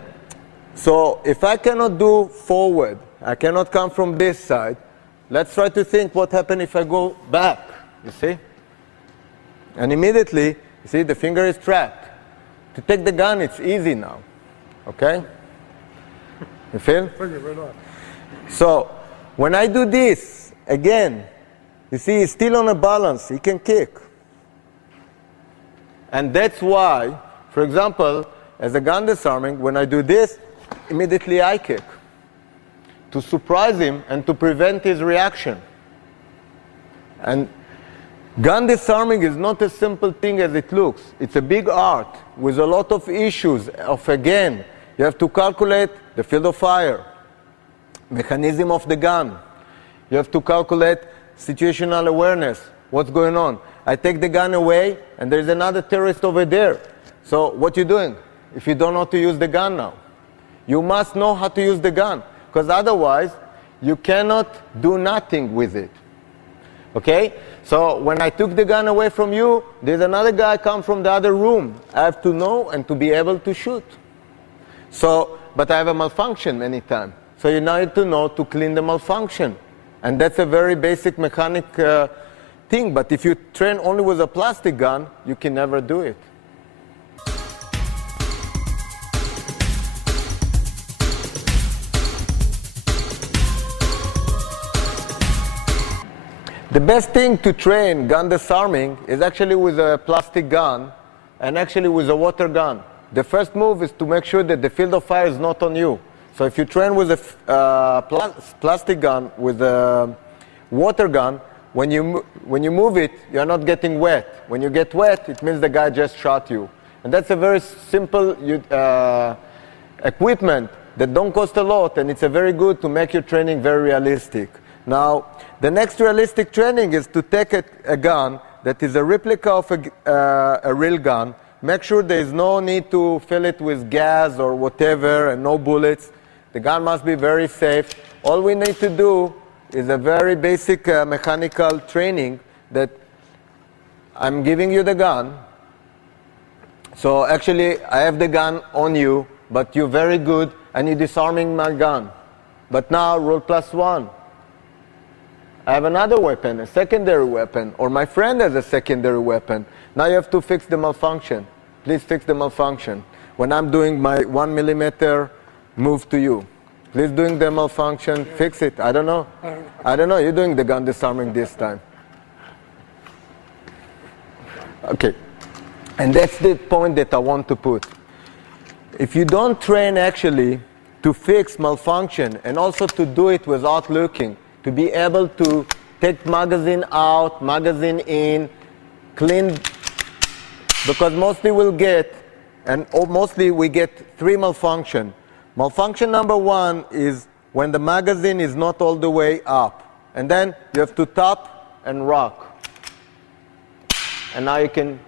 So if I cannot do forward, I cannot come from this side, let's try to think what happens if I go back, you see? And immediately, you see, the finger is trapped. To take the gun, it's easy now, okay? You feel? So when I do this, again, you see, he's still on a balance. He can kick. And that's why, for example, as a gun disarming, when I do this, immediately I kick to surprise him and to prevent his reaction. And gun disarming is not a simple thing as it looks. It's a big art with a lot of issues of, again, you have to calculate the field of fire, mechanism of the gun. You have to calculate situational awareness, what's going on. I take the gun away, and there's another terrorist over there. So what you doing if you don't know how to use the gun now? You must know how to use the gun, because otherwise you cannot do nothing with it. Okay? So when I took the gun away from you, there's another guy come from the other room. I have to know and to be able to shoot. So, but I have a malfunction anytime. So you need to know to clean the malfunction. And that's a very basic mechanic thing. But if you train only with a plastic gun, you can never do it. The best thing to train gun disarming is actually with a plastic gun and actually with a water gun. The first move is to make sure that the field of fire is not on you. So if you train with a plastic gun, with a water gun, when you move it, you're not getting wet. When you get wet, it means the guy just shot you. And that's a very simple equipment that don't cost a lot, and it's a very good to make your training very realistic. Now, the next realistic training is to take a gun that is a replica of a real gun. Make sure there is no need to fill it with gas or whatever and no bullets. The gun must be very safe. All we need to do is a very basic mechanical training that I'm giving you the gun. So actually, I have the gun on you, but you're very good, and you're disarming my gun. But now, rule +1. I have another weapon, a secondary weapon, or my friend has a secondary weapon. Now you have to fix the malfunction. Please fix the malfunction. When I'm doing my 1 millimeter move to you, please doing the malfunction, fix it. I don't know. I don't know. You're doing the gun disarming this time. Okay. And that's the point that I want to put. If you don't train actually to fix malfunction and also to do it without looking, to be able to take magazine out, magazine in, clean, because mostly we'll get, mostly we get 3 malfunction. Malfunction number 1 is when the magazine is not all the way up. And then you have to tap and rock. And now you can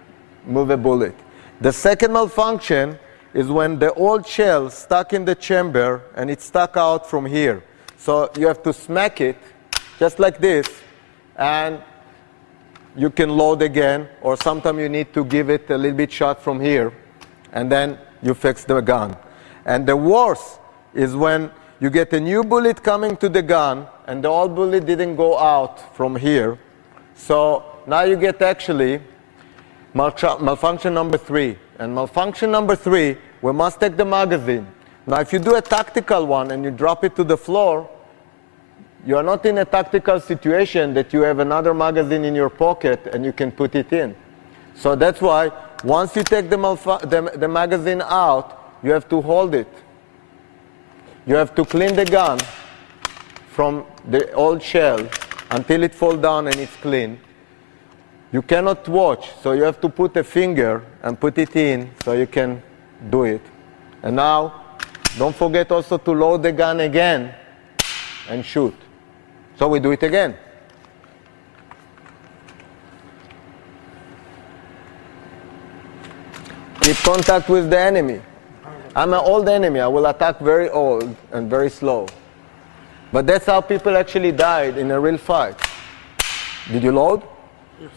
move a bullet. The second malfunction is when the old shell stuck in the chamber and it's stuck out from here. So you have to smack it just like this, and you can load again, or sometimes you need to give it a little bit shot from here, and then you fix the gun. And the worst is when you get a new bullet coming to the gun, and the old bullet didn't go out from here. So now you get actually malfunction number 3. And malfunction number 3, we must take the magazine. Now if you do a tactical one and you drop it to the floor, you are not in a tactical situation that you have another magazine in your pocket and you can put it in. So that's why once you take the magazine out, you have to hold it. You have to clean the gun from the old shell until it falls down and it's clean. You cannot watch, so you have to put a finger and put it in so you can do it. And now, don't forget also to load the gun again and shoot. So we do it again. Keep contact with the enemy. I'm an old enemy. I will attack very old and very slow. But that's how people actually died in a real fight. Did you load? Yes.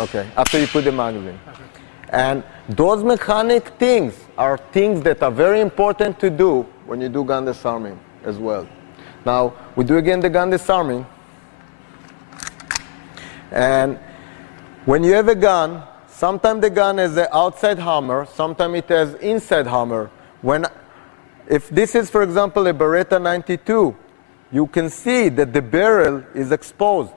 Okay. After you put the magazine. Okay. And those mechanic things are things that are very important to do when you do gun disarming as well. Now, we do again the gun disarming. And when you have a gun, sometimes the gun has an outside hammer, sometimes it has inside hammer. If this is, for example, a Beretta 92, you can see that the barrel is exposed.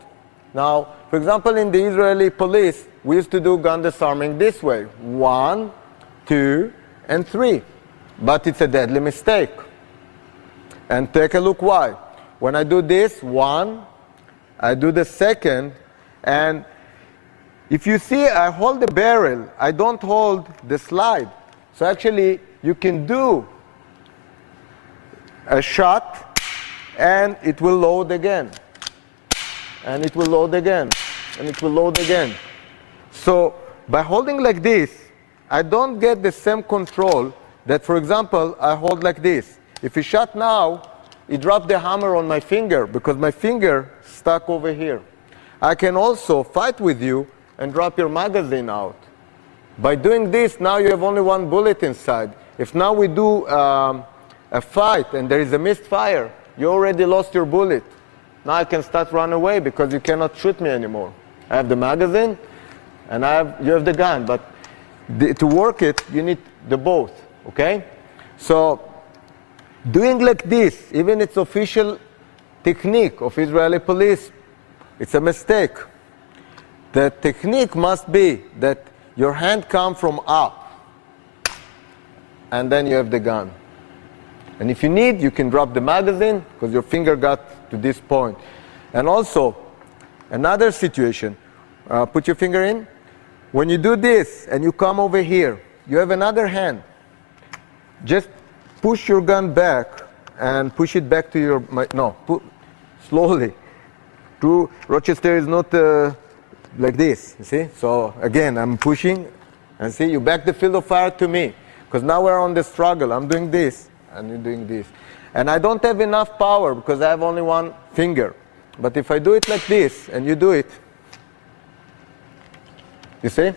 Now, for example, in the Israeli police, we used to do gun disarming this way. 1, 2, and 3. But it's a deadly mistake. And take a look why. When I do this, 1, I do the second, and if you see, I hold the barrel. I don't hold the slide. So actually, you can do a shot, and it will load again. And it will load again. And it will load again. So by holding like this, I don't get the same control that, for example, I hold like this. If you shot now, it dropped the hammer on my finger because my finger stuck over here. I can also fight with you and drop your magazine out. By doing this, now you have only 1 bullet inside. If now we do a fight and there is a misfire, you already lost your bullet. Now I can start run away because you cannot shoot me anymore. I have the magazine and you have the gun, but to work it, you need the both, okay? So doing like this, even it's official technique of Israeli police, it's a mistake. The technique must be that your hand comes from up, and then you have the gun. And if you need, you can drop the magazine, because your finger got to this point. And also, another situation, put your finger in. When you do this, and you come over here, you have another hand. Just push your gun back, and push it back to your, slowly. Rochester is not like this, you see? So again, I'm pushing, and see, you back the field of fire to me. Because now we're on the struggle. I'm doing this, and you're doing this. And I don't have enough power because I have only one finger. But if I do it like this, and you do it, you see?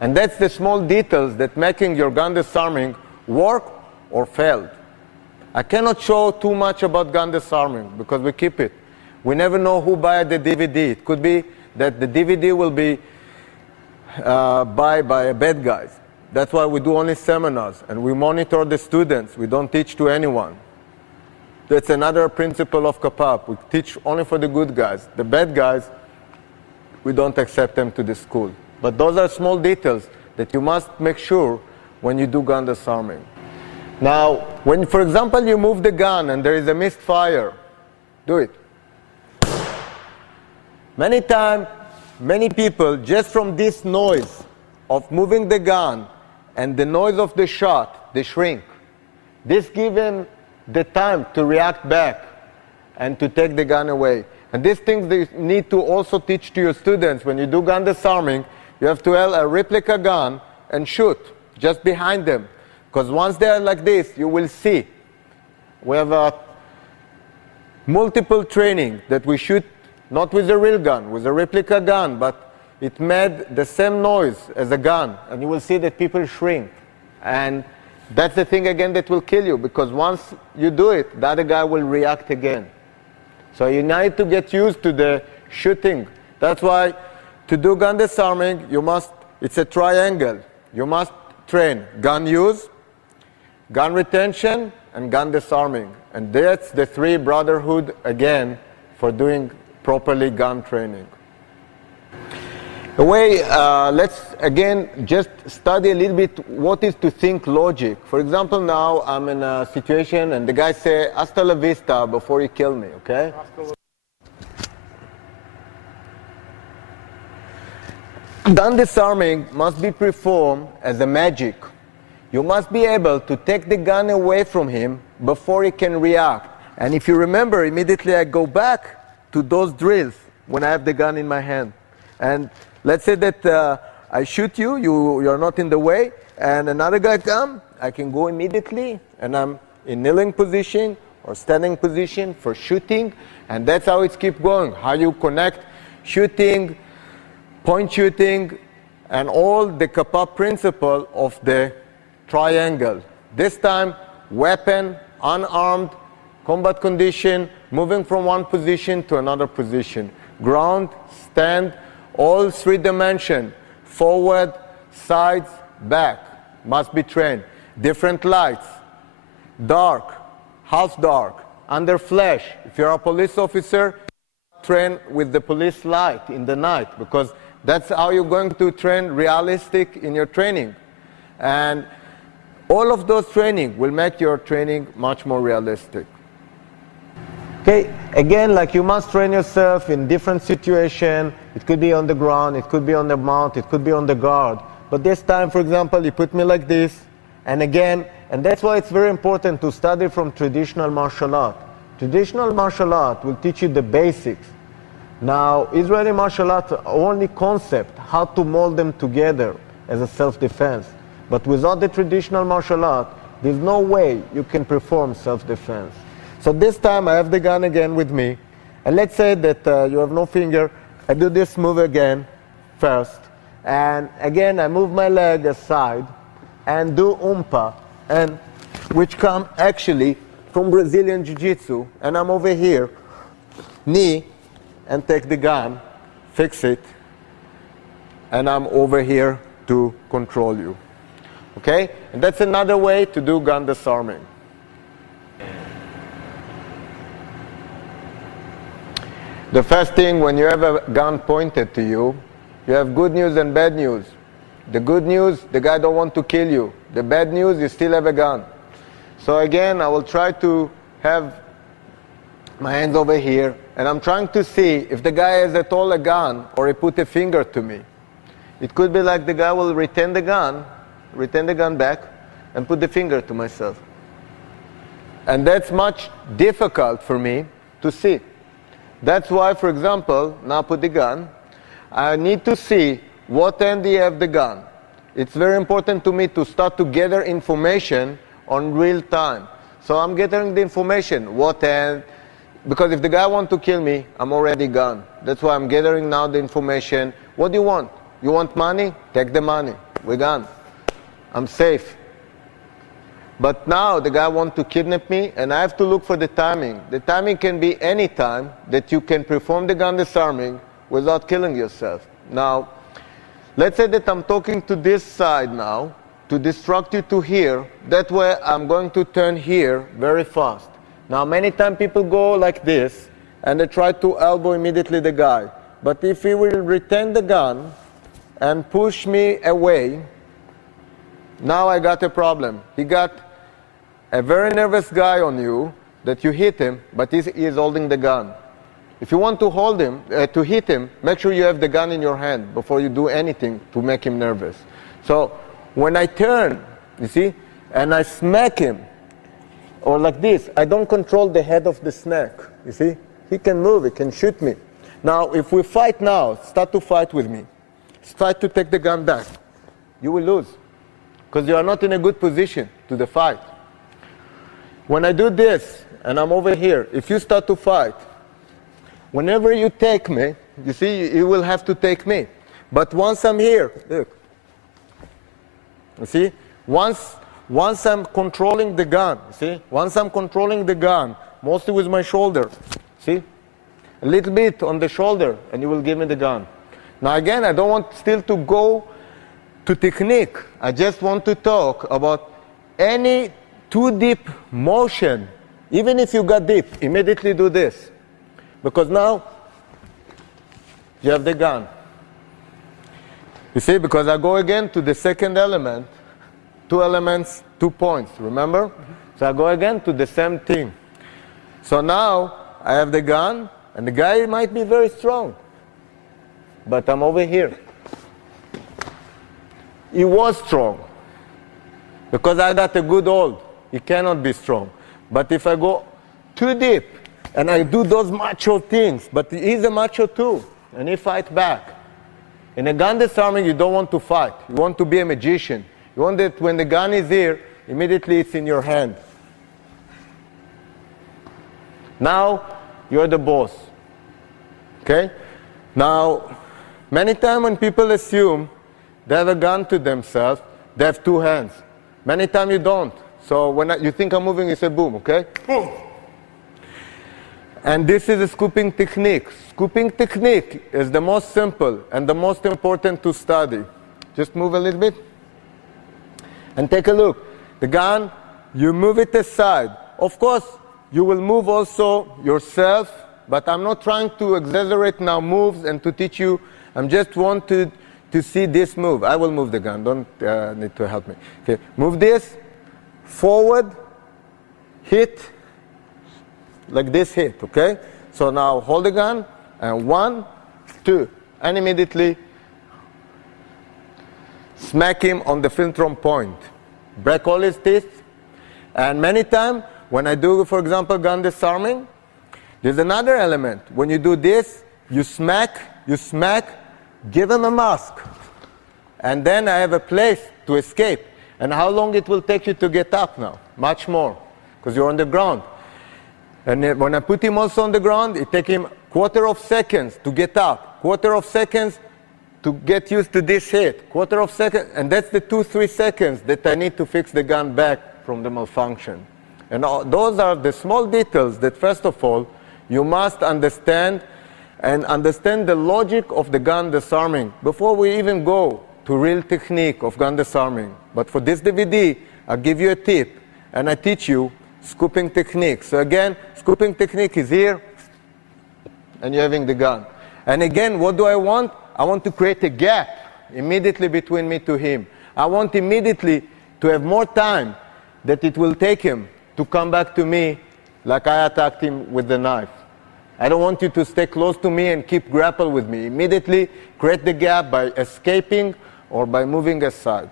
And that's the small details that making your gun disarming work or failed. I cannot show too much about gun disarming because we keep it. We never know who buys the DVD. It could be that the DVD will be bought by bad guys. That's why we do only seminars, and we monitor the students. We don't teach to anyone. That's another principle of Kapap. We teach only for the good guys. The bad guys, we don't accept them to the school. But those are small details that you must make sure when you do gun disarming. Now, when, for example, you move the gun and there is a misfire, do it. Many times, many people, just from this noise of moving the gun and the noise of the shot, they shrink. This gives them the time to react back and to take the gun away. And these things they need to also teach to your students. When you do gun disarming, you have to have a replica gun and shoot just behind them. Because once they are like this, you will see. We have a multiple training that we shoot not with a real gun, with a replica gun, but it made the same noise as a gun. And you will see that people shrink. And that's the thing, again, that will kill you. Because once you do it, the other guy will react again. So you need to get used to the shooting. That's why to do gun disarming, you must, it's a triangle. You must train gun use, gun retention, and gun disarming. And that's the three brotherhood, again, for doing properly gun training. The way, let's again just study a little bit what is to think logic. For example, now I'm in a situation and the guy say, hasta la vista, before you kill me, okay? Gun disarming must be performed as a magic. You must be able to take the gun away from him before he can react. And if you remember, immediately I go back to those drills when I have the gun in my hand. And let's say that I shoot you, you're not in the way, and another guy comes, I can go immediately, and I'm in kneeling position or standing position for shooting, and that's how it keeps going. How you connect shooting, point shooting, and all the Kapap principle of the triangle. This time, weapon, unarmed, combat condition, moving from one position to another position. Ground, stand, all three dimensions, forward, sides, back, must be trained. Different lights, dark, half dark, under flash. If you're a police officer, train with the police light in the night, because that's how you're going to train realistic in your training. And all of those training will make your training much more realistic. Okay, again, like you must train yourself in different situations. It could be on the ground, it could be on the mount, it could be on the guard. But this time, for example, you put me like this, and again, and that's why it's very important to study from traditional martial art. Traditional martial art will teach you the basics. Now, Israeli martial arts are only concept, how to mold them together as a self-defense. But without the traditional martial art, there's no way you can perform self-defense. So this time I have the gun again with me, and let's say that you have no finger. I do this move again first, and again I move my leg aside and do umpa, and which come actually from Brazilian Jiu-Jitsu, and I'm over here, knee, and take the gun, fix it, and I'm over here to control you. Okay? And that's another way to do gun disarming. The first thing, when you have a gun pointed to you, you have good news and bad news. The good news, the guy don't want to kill you. The bad news, you still have a gun. So again, I will try to have my hands over here, and I'm trying to see if the guy has at all a gun or he put a finger to me. It could be like the guy will retain the gun back, and put the finger to myself. And that's much difficult for me to see. That's why, for example, now put the gun, I need to see what end you have the gun. It's very important to me to start to gather information on real time. So I'm gathering the information. Because if the guy wants to kill me, I'm already gone. That's why I'm gathering now the information. What do you want? You want money? Take the money. We're gone. I'm safe. But now the guy wants to kidnap me, and I have to look for the timing. The timing can be any time that you can perform the gun disarming without killing yourself. Now, let's say that I'm talking to this side now to distract you to here. That way I'm going to turn here very fast. Now, many times people go like this, and they try to elbow immediately the guy. But if he will retain the gun and push me away, now I got a problem. He got a very nervous guy on you that you hit him, but he is holding the gun. If you want to hold him, to hit him, make sure you have the gun in your hand before you do anything to make him nervous. So when I turn, you see, and I smack him, or like this, I don't control the head of the snake, you see? He can move, he can shoot me. Now, if we fight now, start to fight with me. Try to take the gun back. You will lose, because you are not in a good position to the fight. When I do this, and I'm over here, if you start to fight, whenever you take me, you see, you will have to take me. But once I'm here, look, you see, once I'm controlling the gun, see, once I'm controlling the gun, mostly with my shoulder, see, a little bit on the shoulder, and you will give me the gun. Now again, I don't want still to go to technique. I just want to talk about any too deep motion. Even if you got deep, immediately do this. Because now you have the gun. You see, because I go again to the second element, 2 elements, 2 points, remember? So I go again to the same thing. So now I have the gun, and the guy might be very strong, but I'm over here. He was strong, because I got a good hold. He cannot be strong. But if I go too deep, and I do those macho things, but he's a macho too, and he fights back. In a gun disarming, you don't want to fight. You want to be a magician. You want that when the gun is here, immediately it's in your hand. Now, you're the boss. Okay? Now, many times when people assume they have a gun to themselves, they have 2 hands. Many times you don't. So when you think I'm moving, you say boom, okay? Boom. And this is a scooping technique. Scooping technique is the most simple and the most important to study. Just move a little bit. And take a look. The gun, you move it aside. Of course, you will move also yourself, but I'm not trying to exaggerate now moves and to teach you. I just want to see this move. I will move the gun. Don't need to help me. Okay, move this. Forward. Hit. Like this hit, okay? So now hold the gun, and 1, 2, and immediately smack him on the philtron point. Break all his teeth. And many times, when I do, for example, gun disarming, there's another element. When you do this, you smack, give him a mask. And then I have a place to escape. And how long it will take you to get up now? Much more, because you're on the ground. And when I put him also on the ground, it takes him 1/4 seconds to get up, 1/4 seconds to get used to this hit, 1/4 second, and that's the 2-3 seconds that I need to fix the gun back from the malfunction. And those are the small details that, first of all, you must understand, and understand the logic of the gun disarming before we even go to real technique of gun disarming. But for this DVD, I'll give you a tip, and I teach you scooping technique. So again, scooping technique is here, and you're having the gun. And again, what do I want? I want to create a gap immediately between me to him. I want immediately to have more time that it will take him to come back to me like I attacked him with the knife. I don't want you to stay close to me and keep grapple with me. Immediately create the gap by escaping or by moving aside.